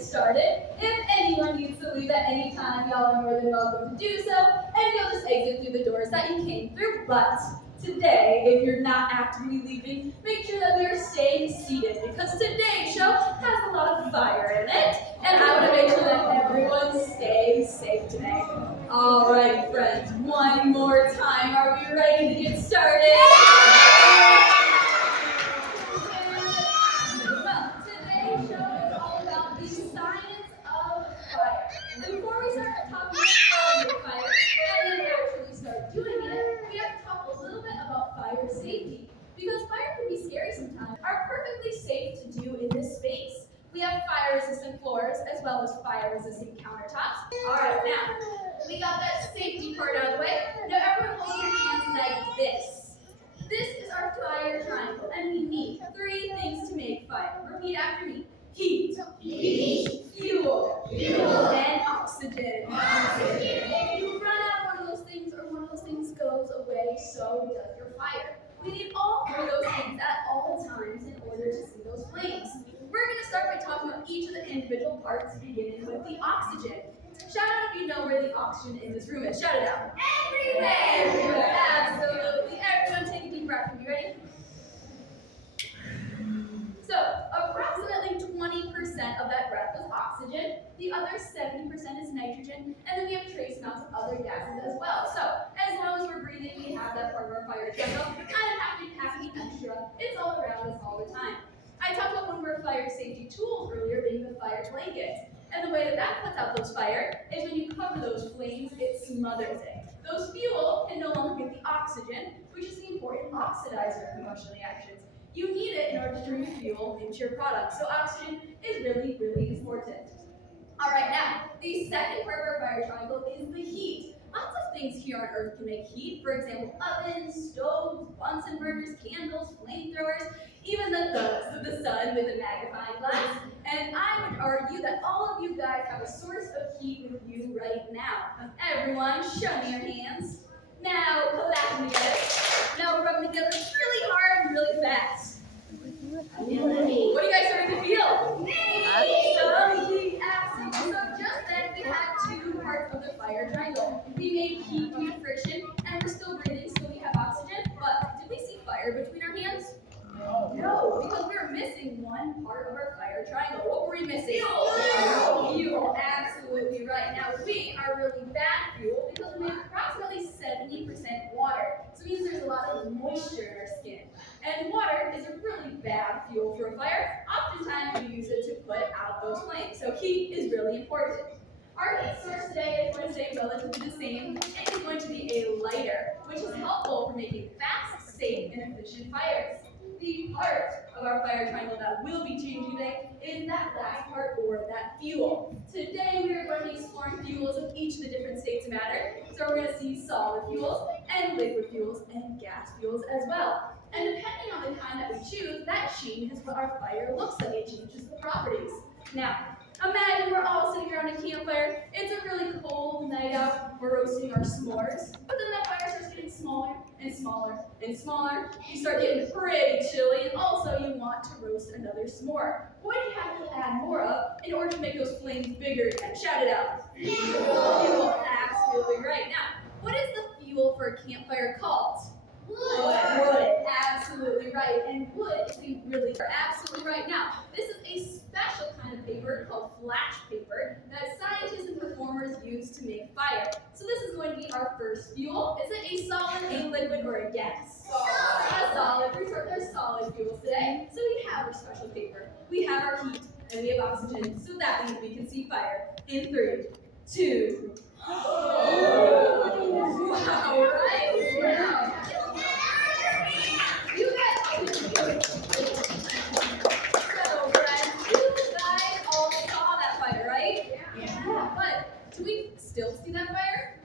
get started. If anyone needs to leave at any time, y'all are more than welcome to do so, and you'll just exit through the doors that you came through. But today, if you're not actively leaving, make sure that we are staying seated, because today's show has a lot of fire in it, and I want to make sure that everyone stays safe today. Alright, friends, one more time. Are we ready to get started? Well, today's show is all about the science of fire. And before we start talking about how to make fire and then actually start doing it, we have to talk a little bit about fire safety. Because fire can be scary sometimes. Are perfectly safe to do in this space. We have fire-resistant floors as well as fire-resistant countertops. Alright, now, we got that safety part out of the way. Now everyone hold your hands like this. This is our fire triangle, and we need three things to make fire. Repeat after me. Heat, fuel, and oxygen. If you run out of one of those things or one of those things goes away, so does your fire. We need all three of those things at all times in order to see those flames. We're going to start by talking about each of the individual parts, beginning with the oxygen. Shout out if you know where the oxygen in this room is. Shout it out. Everywhere! Absolutely. Everyone take a deep breath. Are you ready? So, approximately 20% of that breath is oxygen. The other 70% is nitrogen. And then we have trace amounts of other gases as well. So, as long as we're breathing, we have that part of our fire triangle. And happy extra. It's all around us all the time. I talked about one of our fire safety tools earlier being the fire blanket. And the way that that puts out those fire is when you cover those flames, it smothers it. Those fuel can no longer get the oxygen, which is the important oxidizer in combustion reactions. You need it in order to turn your fuel into your product. So oxygen is really, really important. All right, now, the second part of our fire triangle is the heat. Lots of things here on Earth can make heat. For example, ovens, stoves, Bunsen burners, candles, flamethrowers, even the sun with a magnifying glass. And I would argue that all of you guys have a source of heat with you right now. Everyone, show me your hands. Now, clap them together. Now we're rubbing together really hard and really fast. What are you guys starting to feel? Some heat, absolutely. So just then, we had two parts of the fire triangle. We made heat due to friction, and we're still breathing, so we have oxygen. But did we see fire between our hands? No, because we were missing one part of our fire triangle. What were we missing? Fuel. Absolutely right. Now, we are really bad fuel because we make approximately 70% water. So it means there's a lot of moisture in our skin. And water is a really bad fuel for a fire. Oftentimes, we use it to put out those flames. So heat is really important. Our heat source today is going to stay relatively the same. It is going to be a lighter, which is helpful for making fast, safe, and efficient fires. The part of our fire triangle that will be changing today is that last part, or that fuel. Today we are going to be exploring fuels of each of the different states of matter. So we're going to see solid fuels, and liquid fuels, and gas fuels as well. And depending on the kind that we choose, that changes what our fire looks like. It changes the properties. Now, imagine we're all sitting around a campfire. It's a really cold night out. We're roasting our s'mores. But then that fire starts getting smaller and smaller and smaller. You start getting pretty chilly, and also you want to roast another s'more. What do you have to add more of in order to make those flames bigger again? Shout it out. Fuel. Absolutely right. Now, what is the fuel for a campfire called? Wood. Absolutely right. And wood is absolutely right. Now, this is a special kind of paper called flash paper that scientists and performers use to make fire. So this is going to be our first fuel. Is it a solid, a liquid, or a gas? A solid. There's solid fuels today. So we have our special paper. We have our heat, and we have oxygen. So that means we can see fire in 3, 2. Wow, right? Wow. You guys, so friends, you guys all saw that fire, right? Yeah. But do we still see that fire?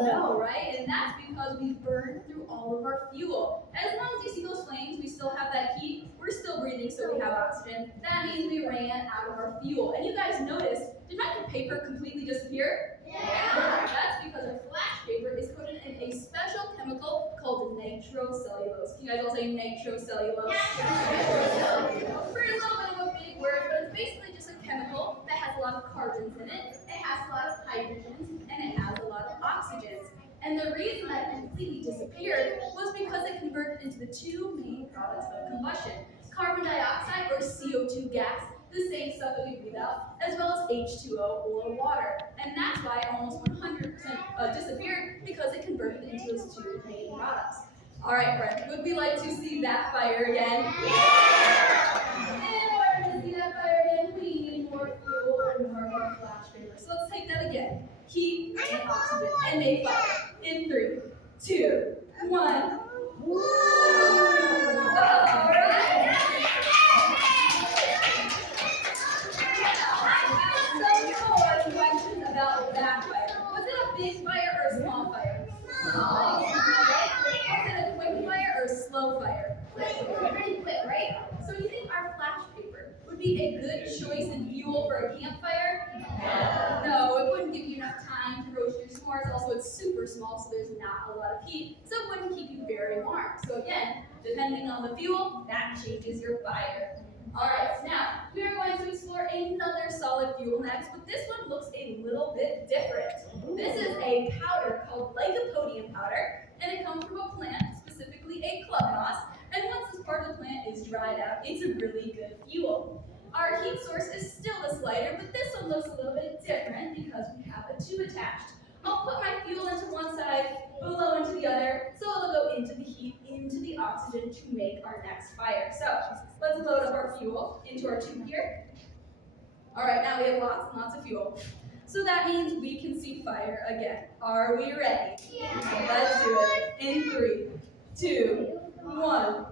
No, right? And that's because we burned through all of our fuel. As long as you see those flames, we still have that heat. We're still breathing, so we have oxygen. That means we ran out of our fuel. And you guys noticed, did my paper completely disappear? Yeah. That's because our flash paper is coated in a special chemical called nitrocellulose. Can you guys all say nitrocellulose? Nitrocellulose. Pretty little bit of a big word, but it's basically just a chemical that has has a lot of carbons in it, it has a lot of hydrogens, and it has a lot of oxygens. And the reason that it completely disappeared was because it converted into the two main products of combustion: carbon dioxide, or CO2 gas, the same stuff that we breathe out, as well as H2O, or water. And that's why it almost 100% disappeared, because it converted into those two main products. All right, friends, would we like to see that fire again? Yeah! In order to see that fire again, we need more fuel and more of our flash paper. So let's take that again. Heat and oxygen, and make fire. In 3, 2, 1. All right. Some more questions about that fire. Was it a big fire or a small fire? Small. Was it a quick fire or a slow fire? Pretty quick, right? So do you think our flash paper would be a good choice in fuel for a campfire? No, it wouldn't give you enough time to roast your s'mores. Also, it's super small, so there's not a lot of heat, so it wouldn't keep you very warm. So again, depending on the fuel, that changes your fire. Alright, now we are going to explore another solid fuel next, but this one looks a little bit different. This is a powder called lycopodium powder, and it comes from a plant, specifically a club moss, and once this part of the plant is dried out, it's a really good fuel. Our heat source is still this lighter, but this one looks a little bit different because we have a tube attached. I'll put my fuel into one side, below into the other, so it'll go into the heat, into the oxygen to make our next fire. So let's load up our fuel into our tube here. All right, now we have lots and lots of fuel. So that means we can see fire again. Are we ready? Yeah. Let's do it. In 3, 2, 1.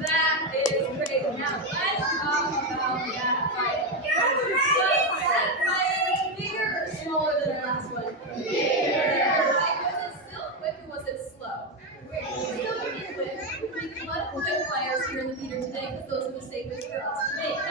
That is great. Now let's talk about that fire. Was that fire bigger or smaller than the last one? Yeah. Was it still quick or was it slow? Still pretty quick. We can let quick fires here in the theater today because those are the safest for us to make. Now,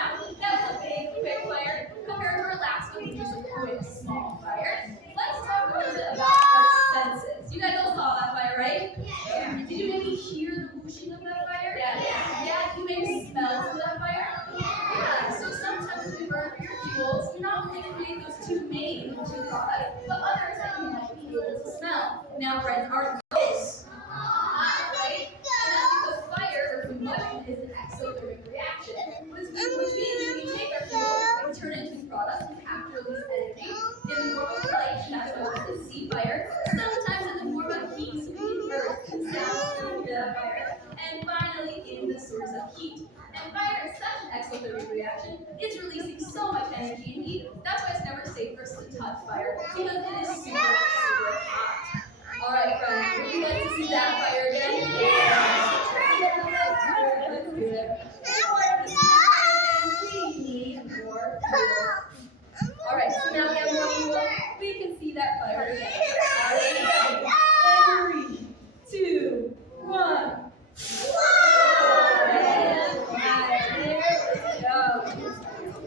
that was a big, quick fire compared to our last one, which was a quick, small fire. Let's talk a little bit about our senses. You guys all saw that fire, right? Yeah. Did you maybe hear the whooshing of that fire? Yeah. Yeah, you maybe smell some of that fire? Yeah. So sometimes when you burn your fuels, you not only create those two main products, but others that you might be able to smell. Now, friends, our nose, right? And that's because fire or combustion is an exothermic reaction, which means if we take our fuel and turn it into products, we have to release energy in the form of light, and that's why we can see fire. Sometimes in the form of heat, so we can burn sound through the fire. And finally, in the source of heat. And fire is such an exothermic reaction, it's releasing so much energy and heat, that's why it's never safe for us to touch fire, because it is super, super hot. Alright, friends, would you like to see that fire again? Yeah! Let's do it. We need more fuel. Alright, so now we have more fuel. We can see that fire again. Alright, 3, 2, 1.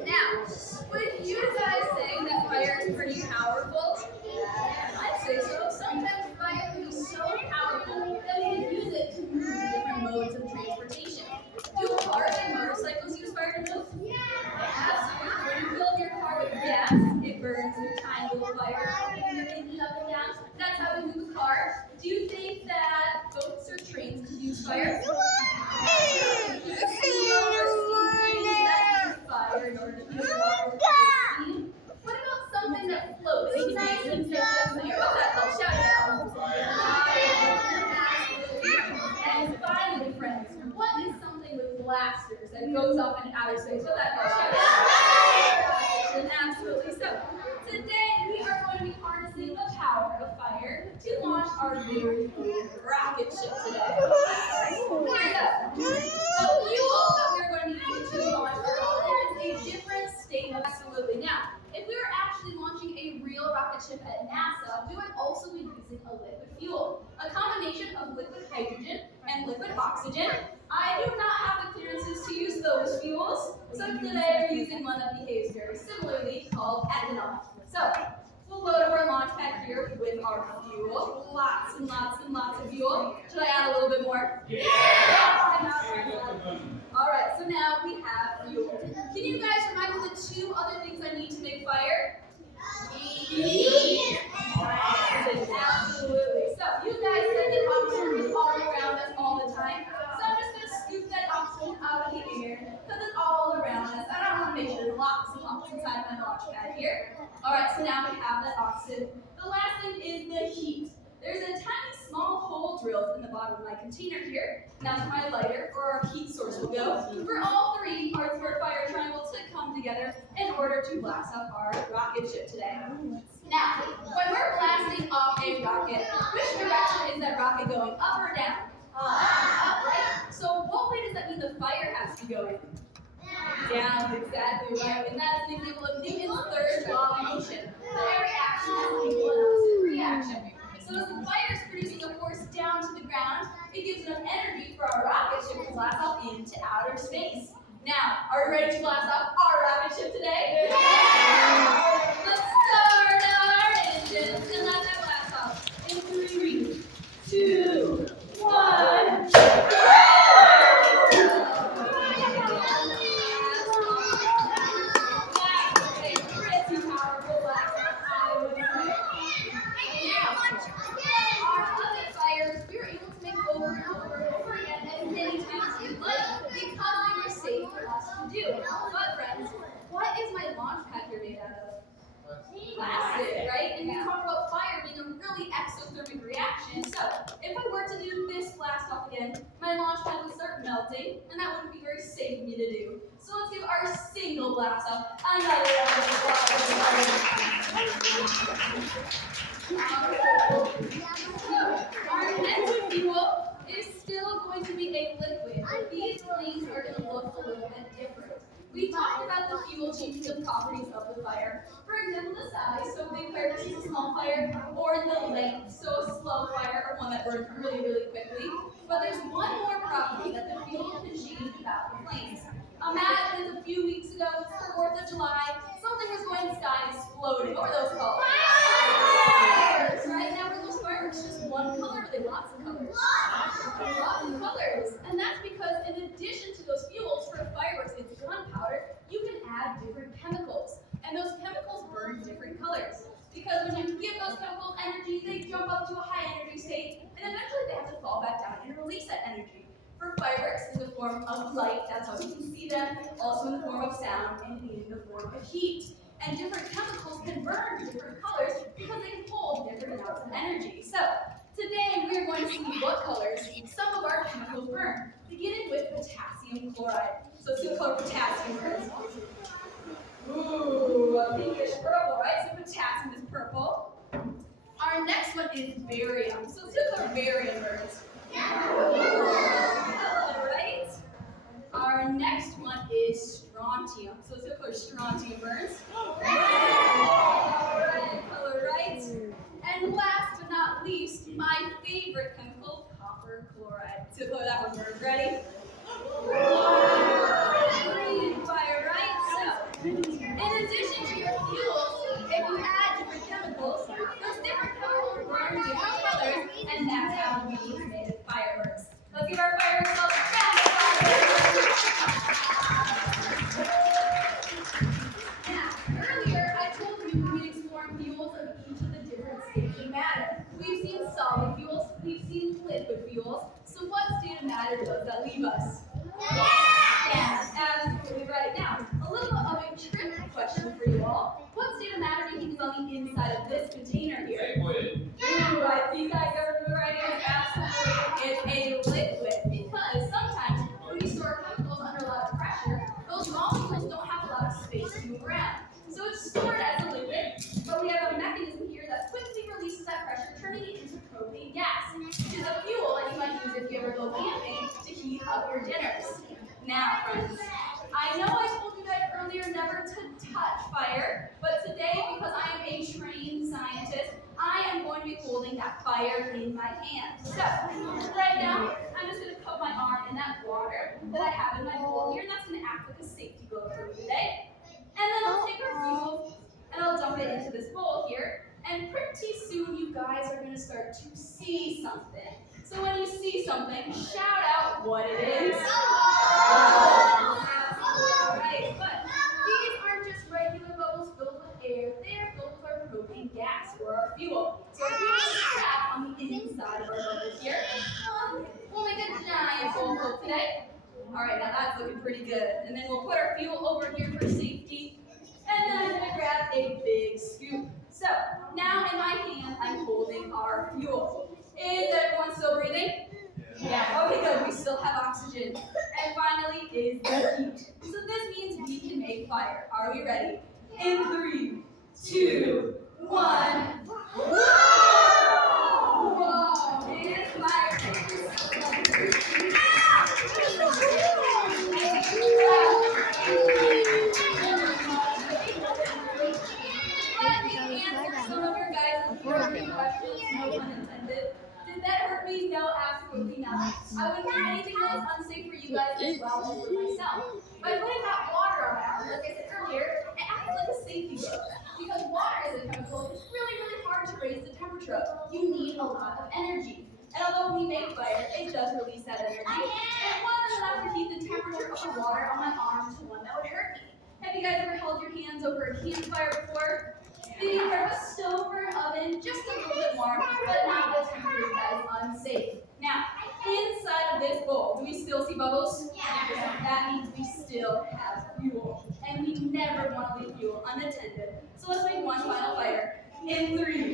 Now, would you guys say that fire is pretty powerful? I'd say so. Sometimes fire can be so powerful that we can use it to move different modes of transportation. Do cars and motorcycles use fire to move? Yeah. Absolutely. When you fill up your car with gas, it burns in a tiny little fire, and you're engine up and down. That's how we move a car. Do you think that boats or trains could use fire? Fire in order to move water. What about something that floats? What's that called? Shout it out. And finally, friends, what is something with blasters that goes off in outer space? What's that called? Shout it out. Absolutely. So today we are going to be harnessing the power of fire to launch our very own rocket ship today. So, the fuel that we're going to use to launch our rocket is a different state. Absolutely. Now, if we were actually launching a real rocket ship at NASA, we would also be using a liquid fuel, a combination of liquid hydrogen and liquid oxygen. I do not have the clearances to use those fuels, so today we're using one that behaves very similarly called ethanol. So, we'll load up our launch pad here with our fuel. Lots and lots and lots of fuel. Should I add a little bit more? Yeah! Alright, so have that oxygen. The last thing is the heat. There's a tiny small hole drilled in the bottom of my container here, and that's where my lighter or our heat source will go for all three parts of our fire triangle to come together in order to blast off our rocket ship today. Now, when we're blasting off a rocket, which direction is that rocket going, up or down? Up, right? So what way does that mean the fire has to go in? Down, exactly right. And that's an example of Newton's third law of motion. So every action has an equal and opposite reaction. So as the fire is producing a force down to the ground, it gives enough energy for our rocket ship to blast off into outer space. Now, are we ready to blast off our rocket ship today? Yeah! Let's start our engines and let that blast off in 3, 2, 1. But friends, what is my launch pad here made out of? Plastic, right? And we talked about fire being a really exothermic reaction. So if I were to do this blast off again, my launch pad would start melting, and that wouldn't be very safe for me to do. So let's give our single blast off another round of applause. So our next fuel is still going to be a liquid. These flames are going to look a little bit different. We talked about the fuel changing the properties of the fire. For example, the size, so a big fire versus a small fire, or the length, so a slow fire or one that burns really, really quickly. But there's one more property that the fuel can change about the flames. Imagine a few weeks ago, it's the 4th of July, something was going in the sky exploding. What were those called? Fireworks! Right? Now, were those fireworks just one color, or were they lots of colors? Lots of colors. And that's because in addition to those fuels for fireworks, it's gunpowder, you can add different chemicals. And those chemicals burn different colors. Because when you give those chemicals energy, they jump up to a high energy state, and eventually they have to fall back down and release that energy. For fireworks, in the form of light, that's how we can see them, also in the form of sound, and in the form of heat. And different chemicals can burn different colors because they can hold different amounts of energy. So, today we are going to see what colors some of our chemicals burn, beginning with potassium chloride. So let's see what color potassium burns. Ooh, a pinkish purple, right? So potassium is purple. Our next one is barium. So let's see what color barium burns. Yellow, right? Our next one is strontium. So let's see what color strontium burns. Red color, right? And last but not least, my favorite chemical, copper chloride. So what color that one burns. Ready? Green fire, right? So, in addition to your fuels, if you add different chemicals, those different chemicals burn different colors, and that's how we made fireworks. Let's give our fireworks a round of applause. Now, earlier I told you we'd explore fuels of each of the different states of matter. We've seen solid fuels, we've seen liquid fuels. So what state of matter does that leave us? Yes, absolutely right. Now, a little bit of a trick question for you all. What state of matter do you think is on the inside of this container here? Liquid. Ooh, I think I got the right answer. Absolutely. It's a liquid because sometimes when we store chemicals under a lot of pressure, those molecules don't have a lot of space to move around. So it's stored as a liquid, but we have a mechanism here that quickly releases that pressure, turning it into propane gas, which is a fuel that you might use if you ever go camping to heat up your dinners. Now, friends, I know I told you guys earlier never to touch fire, but today, because I am a trained scientist, I am going to be holding that fire in my hand. So, right now, I'm just going to put my arm in that water that I have in my bowl here, and that's going to act like a safety glove for me today. And then I'll take our fuel, and I'll dump it into this bowl here, and pretty soon you guys are going to start to see something. So when you see something, shout out what it is. Right, but these aren't just regular bubbles filled with air. They're filled with our propane gas or our fuel. So our fuel is trapped on the inside of our bubbles here. We'll make a giant bowl full today. All right, now that's looking pretty good. And then we'll put our fuel over here for safety. And then I'm going to grab a big scoop. So questions, no pun intended. Did that hurt me? No, absolutely not. I wouldn't do anything that is unsafe for you guys as well as for myself. By putting hot water on my arm, like I said earlier, it acted like a safety glove. Because water is a chemical, it's really, really hard to raise the temperature up. You need a lot of energy. And although when we make fire, it does release that energy. It wasn't enough to keep the temperature of the water on my arm to one that would hurt me. Have you guys ever held your hands over a campfire before? Be aware of a stove or an oven, just a little bit warm, but not the temperature that is unsafe. Now, inside of this bowl, do we still see bubbles? Yeah. That means we still have fuel. And we never want to leave fuel unattended. So let's make one final fire. In 3,